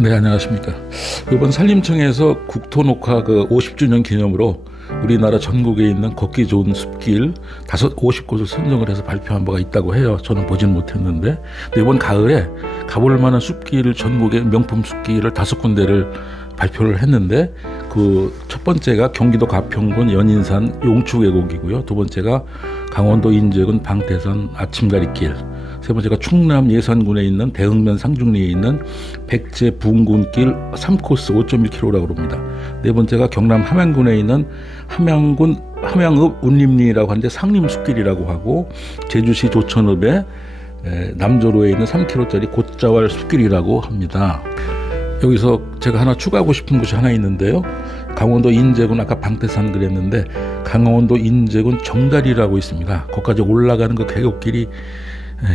네, 안녕하십니까. 이번 산림청에서 국토녹화 50주년 기념으로 우리나라 전국에 있는 걷기 좋은 숲길 50곳을 선정을 해서 발표한 바가 있다고 해요. 저는 보진 못했는데, 근데 이번 가을에 가볼 만한 숲길, 전국의 명품 숲길을 5군데를 발표를 했는데, 그 첫 번째가 경기도 가평군 연인산 용추계곡이고요. 두 번째가 강원도 인제군 방태산 아침가리길, 세 번째가 충남 예산군에 있는 대흥면 상중리에 있는 백제 부흥군길 3코스 5.1km라고 합니다. 네 번째가 경남 함양군에 있는 함양읍 운림리라고 하는데 상림숲길이라고 하고, 제주시 조천읍의 남조로에 있는 3km짜리 곶자왈 숲길이라고 합니다. 여기서 제가 하나 추가하고 싶은 곳이 하나 있는데요. 강원도 인제군, 아까 방태산 그랬는데 강원도 인제군 정다리라고 있습니다. 거기까지 올라가는 그 계곡길이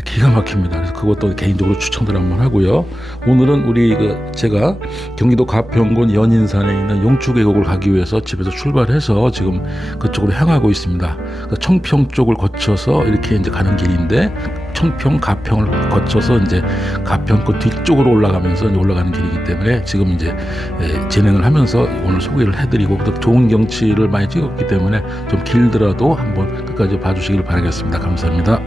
기가 막힙니다. 그래서 그것도 개인적으로 추천을 한번 하고요. 오늘은 제가 경기도 가평군 연인산에 있는 용추계곡을 가기 위해서 집에서 출발해서 지금 그쪽으로 향하고 있습니다. 청평 쪽을 거쳐서 이렇게 이제 가는 길인데, 청평 가평을 거쳐서 이제 가평 그 뒤쪽으로 올라가면서 올라가는 길이기 때문에 지금 이제 진행을 하면서 오늘 소개를 해드리고, 또 좋은 경치를 많이 찍었기 때문에 좀 길더라도 한번 끝까지 봐주시길 바라겠습니다. 감사합니다.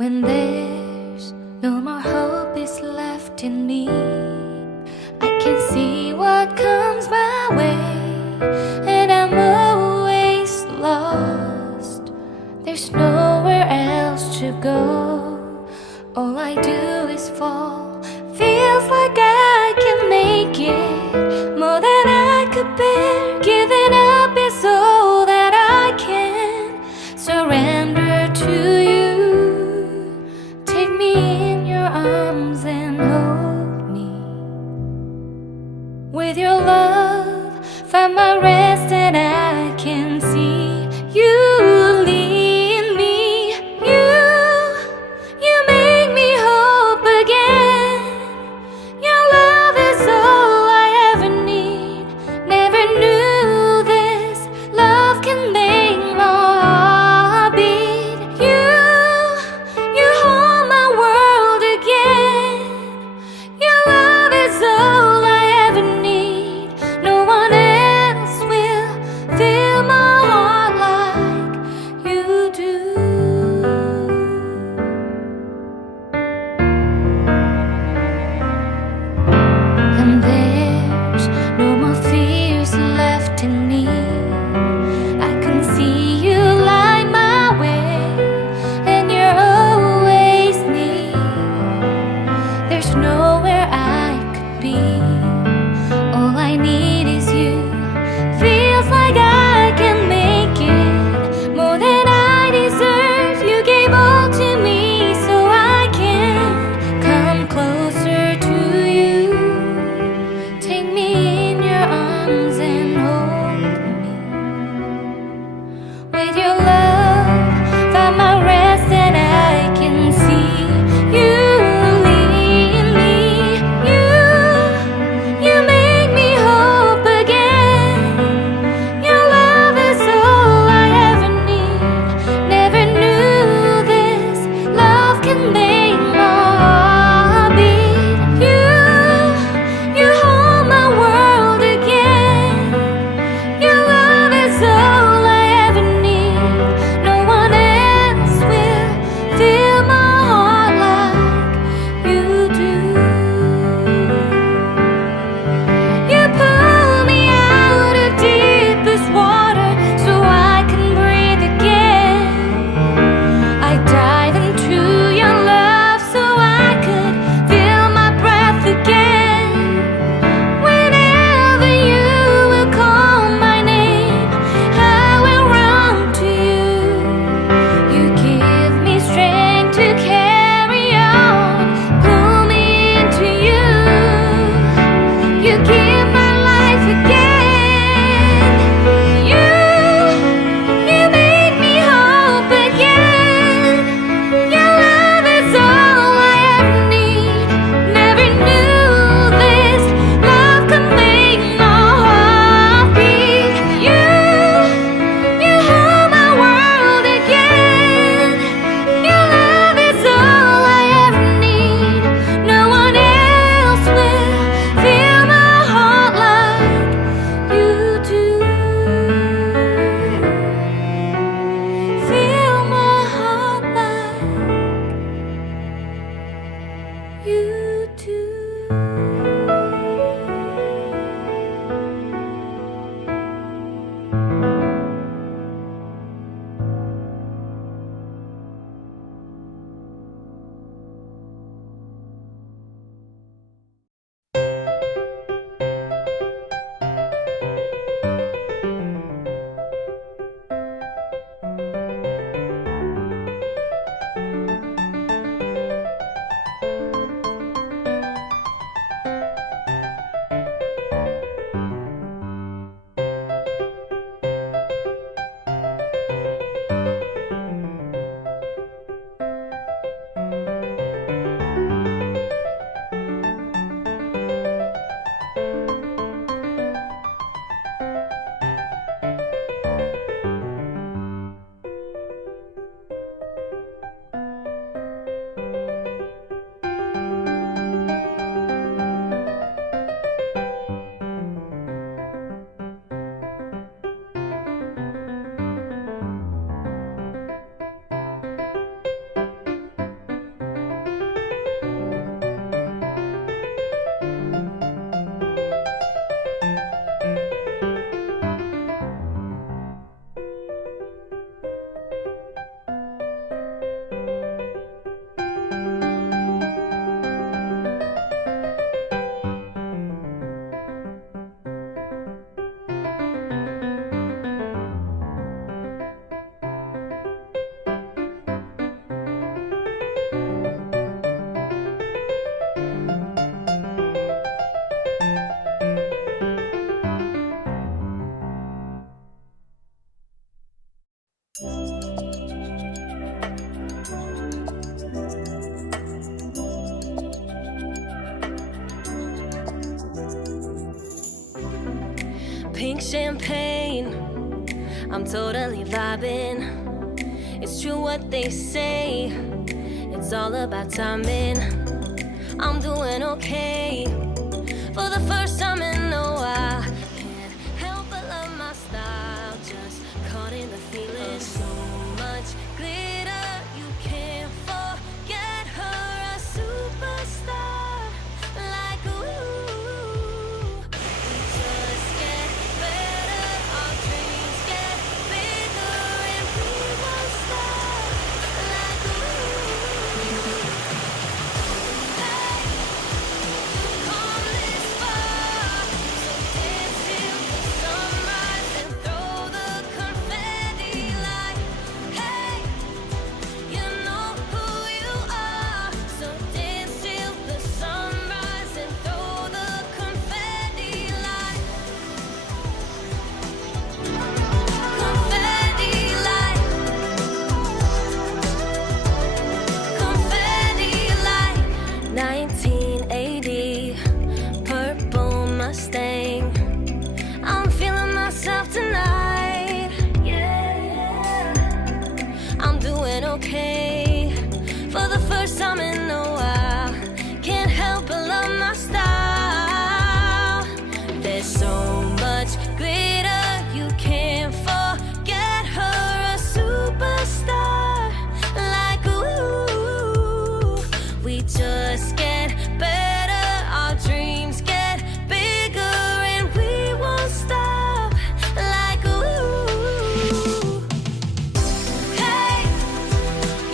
When there's no more hope is left in me, I can see what comes my way, and I'm always lost. There's nowhere else to go. All I do is fall. Feels like I can make it more than I could bear. Giving up is all that I can surrender to you. Take me in your arms and hold me with your love. champagne. I'm totally vibing. It's true what they say. It's all about timing. I'm doing okay. For the first time in a while, can't help but love my style. Just caught in the feeling. So much glitter, you can't forget her. A superstar like ooh. We just get better. Our dreams get bigger, and we won't stop like ooh. Hey, you've come this far, so dance till the sunrise and throw the confetti like, hey, you know who you are. So dance till the sunrise and throw the confetti like, confetti like, confetti like 1980 purple Mustang. I'm feeling myself tonight. Yeah, I'm doing okay. For the first time in a while, can't help but love my style. There's so much glitter, you can't forget her. A superstar like ooh. We just get better, our dreams get bigger, and we won't stop like ooh. Hey,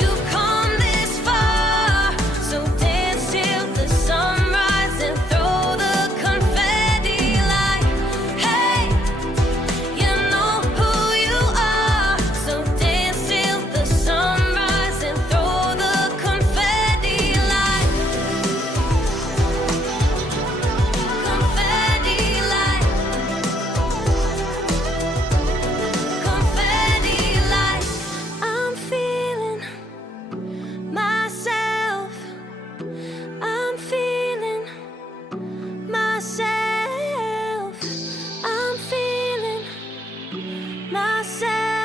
you've come this far, so dance till the sunrise and throw the confetti like, hey, you know who you are. So dance till the sunrise and throw the confetti like, confetti like, confetti like. I'm feeling myself. I'm feeling myself. I'm feeling myself.